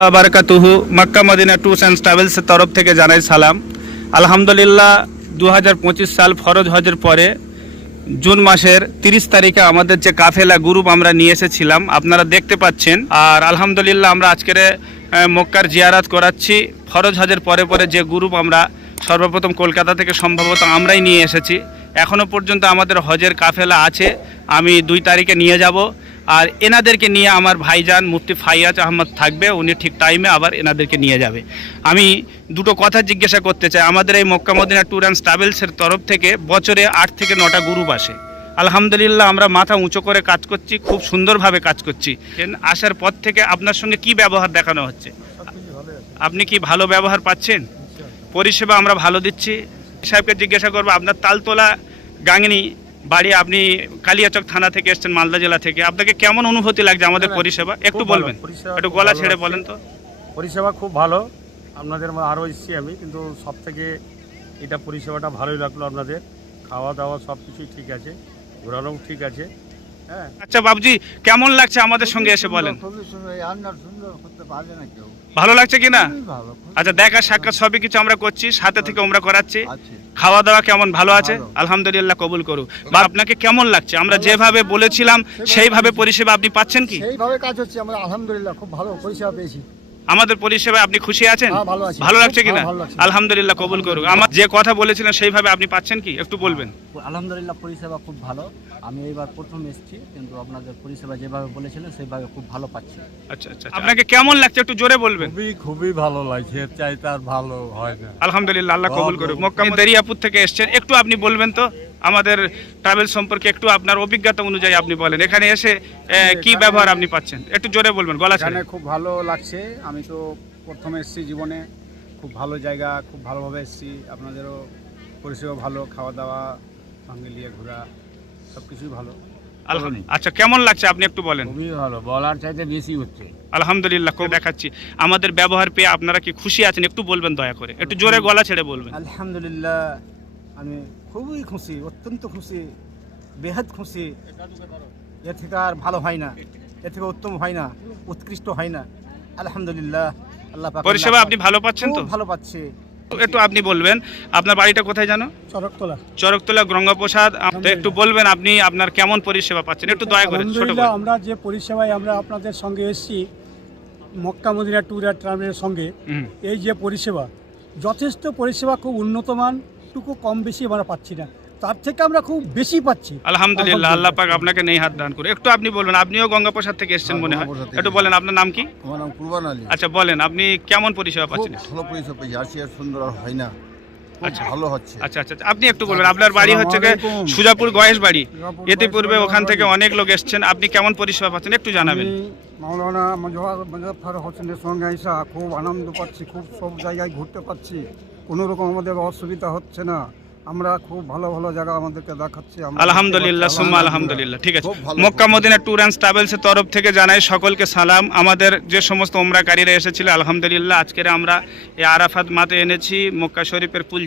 বারকাতুহু, Mecca, Medina tours and ট্রাভেলসের তরফ থেকে জানাই সালাম। আলহামদুলিল্লাহ দু হাজার পঁচিশ সাল ফরজ হজের পরে জুন মাসের তিরিশ তারিখে আমাদের যে কাফেলা গ্রুপ আমরা নিয়ে এসেছিলাম, আপনারা দেখতে পাচ্ছেন। আর আলহামদুলিল্লাহ, আমরা আজকের মক্কার জিয়ারাত করাচ্ছি। ফরজ হজের পরে পরে যে গ্রুপ আমরা সর্বপ্রথম কলকাতা থেকে সম্ভবত আমরাই নিয়ে এসেছি। এখনও পর্যন্ত আমাদের হজের কাফেলা আছে। আমি দুই তারিখে নিয়ে যাব। আর এনাদেরকে নিয়ে আমার ভাইজান মুফতি ফাইয়াজ আহমদ থাকবে, উনি ঠিক টাইমে আবার এনাদেরকে নিয়ে যাবে। আমি দুটো কথা জিজ্ঞাসা করতে চাই। আমাদের এই মক্কা মদিনা ট্যুর অ্যান্ড ট্রাভেলসের তরফ থেকে বছরে আট থেকে নটা গ্রুপ আসে। আলহামদুলিল্লাহ, আমরা মাথা উঁচু করে কাজ করছি, খুব সুন্দরভাবে কাজ করছি। আসার পর থেকে আপনার সঙ্গে কি ব্যবহার দেখানো হচ্ছে? আপনি কি ভালো ব্যবহার পাচ্ছেন? পরিষেবা আমরা ভালো দিচ্ছি। সাহেবকে জিজ্ঞাসা করব, আপনার তালতলা গাঙ্গিনী বাড়ি আপনি কালিয়াচক থানা থেকে এসছেন মালদা জেলা থেকে। আপনাকে কেমন অনুভূতি লাগছে আমাদের পরিষেবা? একটু বলবেন। পরিষেবা একটু গলা ছেড়ে বলেন তো। পরিষেবা খুব ভালো। আপনাদের আরও এসেছি আমি কিন্তু সব থেকে এটা পরিষেবাটা ভালোই লাগল আপনাদের। খাওয়া দাওয়া সব কিছুই ঠিক আছে ঘোরানোও ঠিক আছে। হ্যাঁ। আচ্ছা বাবুজি কেমন লাগছে আমাদের সঙ্গে এসে বলেন? খুবই সুন্দর এই রান্না সুন্দর করতে পারবে না কেউ। ভালো লাগছে কিনা ভালো আচ্ছা দেখা সাক্ষাৎ সবই কিছু আমরা করছি সাথে থেকে আমরা করাচ্ছি। খাওয়া দাওয়া কেমন ভালো আছে? আলহামদুলিল্লাহ কবুল করু বা আপনাকে কেমন লাগছে? আমরা যেভাবে বলেছিলাম সেইভাবে পরিষেবা আপনি পাচ্ছেন কি? সেইভাবে কাজ হচ্ছে আমরা আলহামদুলিল্লাহ খুব ভালো পরিষেবা পেয়েছি। আমাদের পরিষেবায় আপনি খুশি আছেন? হ্যাঁ, ভালো লাগছে কিনা? হ্যাঁ। আলহামদুলিল্লাহ কবুল করুক। আমার যে কথা বলেছিলেন সেইভাবে আপনি পাচ্ছেন কি? একটু বলবেন। আলহামদুলিল্লাহ পরিষেবা খুব ভালো। আমি এইবার প্রথম এসেছি কিন্তু আপনাদের পরিষেবা যেভাবে বলেছিলেন সেইভাবে খুব ভালো পাচ্ছি। আচ্ছা আচ্ছা আপনাকে কেমন লাগছে? একটু জোরে বলবেন। খুবই খুবই ভালো লাগছে। এর চাইতে আর ভালো হয় না। আলহামদুলিল্লাহ আল্লাহ কবুল করুক। মক্কা দরিয়াপুর থেকে এসেছেন। একটু আপনি বলবেন তো? আমাদের ট্রাভেল সম্পর্কে একটু আপনার অভিজ্ঞতা অনুযায়ী আপনি বলেন। এখানে এসে কি ব্যবহার আপনি পাচ্ছেন? একটু জোরে বলবেন গলা ছেড়ে। খুব ভালো লাগছে। আমি তো প্রথমে এসেছি জীবনে। খুব ভালো জায়গা খুব ভালোভাবে এসেছি। আপনাদেরও পরিষেবা ভালো খাওয়া দাওয়া সঙ্গে নিয়ে ঘোরা সব কিছুই ভালো আচ্ছা কেমন লাগছে? আপনি একটু বলেন। খুবই ভালো। বলার চাইতে বেশি হচ্ছে। আলহামদুলিল্লাহ খুব দেখাচ্ছি। আমাদের ব্যবহার পেয়ে আপনারা কি খুশি আছেন? একটু বলবেন দয়া করে। একটু জোরে গলা ছেড়ে বলবেন। আলহামদুলিল্লাহ আমি খুবই খুশি অত্যন্ত খুশি বেহাদ খুশি। এর থেকে আর ভালো হয় না এর থেকে উত্তম হয় না উৎকৃষ্ট হয় না। আলহামদুলিল্লাহ আল্লাহ পরিষেবা আপনি ভালো পাচ্ছেন তো? ভালো পাচ্ছি। একটু আপনি বলবেন আপনার বাড়িটা কোথায় জানো? চরকতলা। চরকতলা গঙ্গাপ্রসাদ একটু বলবেন আপনি আপনার কেমন পরিষেবা পাচ্ছেন? একটু দয়া করে ছোট আমরা যে পরিষেবায় আমরা আপনাদের সঙ্গে এসেছি মক্কা মদিনা ট্যুর অ্যান্ড ট্রাভেলের সঙ্গে এই যে পরিষেবা যথেষ্ট পরিষেবা খুব উন্নত মান টুকু কম বেশি আমরা পাচ্ছি না। তার থেকে আমরা খুব বেশি পাচ্ছি। আলহামদুলিল্লাহ আল্লাহ পাক আপনাকে নেই হাত দান করে। একটু আপনি বলবেন আপনিও গঙ্গাপ্রসাদ থেকে এসেছেন মনে হয়। একটু বলেন আপনার নাম কি? আমার নাম কুরবান আলী। আচ্ছা বলেন আপনি কেমন পরিষেবা পাচ্ছেন? ভালো পরিষেবা পেয়েছি। আর সে আর সুন্দর আর হয় না। আচ্ছা। ভালো হচ্ছে। আচ্ছা আচ্ছা আচ্ছা, আপনি একটু বলবেন আপনার বাড়ি হচ্ছে গিয়ে সুজাপুর গয়েশ বাড়ি। ইতিপূর্বে ওখান থেকে অনেক লোক এসেছেন। আপনি কেমন পরিষেবা পাচ্ছেন? একটু জানাবেন। মাওলানা মুজফার হোসেনের সঙ্গে এসা খুব আনন্দ পাচ্ছি খুব সব জায়গায় ঘুরতে পাচ্ছি। কোনো রকম আমাদের অসুবিধা হচ্ছে না। আমরা খুব ভালো ভালো জায়গা আমাদেরকে দেখাচ্ছি আলহামদুলিল্লাহ সুম্মা আলহামদুলিল্লাহ ঠিক আছে। মক্কা মদিনা ট্যুর অ্যান্ড ট্রাভেলসের তরফ থেকে জানাই সকলকে সালাম। আমাদের যে সমস্ত ওমরাকারীরা এসেছিল আলহামদুলিল্লাহ আজকের আমরা এই আরাফাত মাতে এনেছি মক্কা শরীফের পুল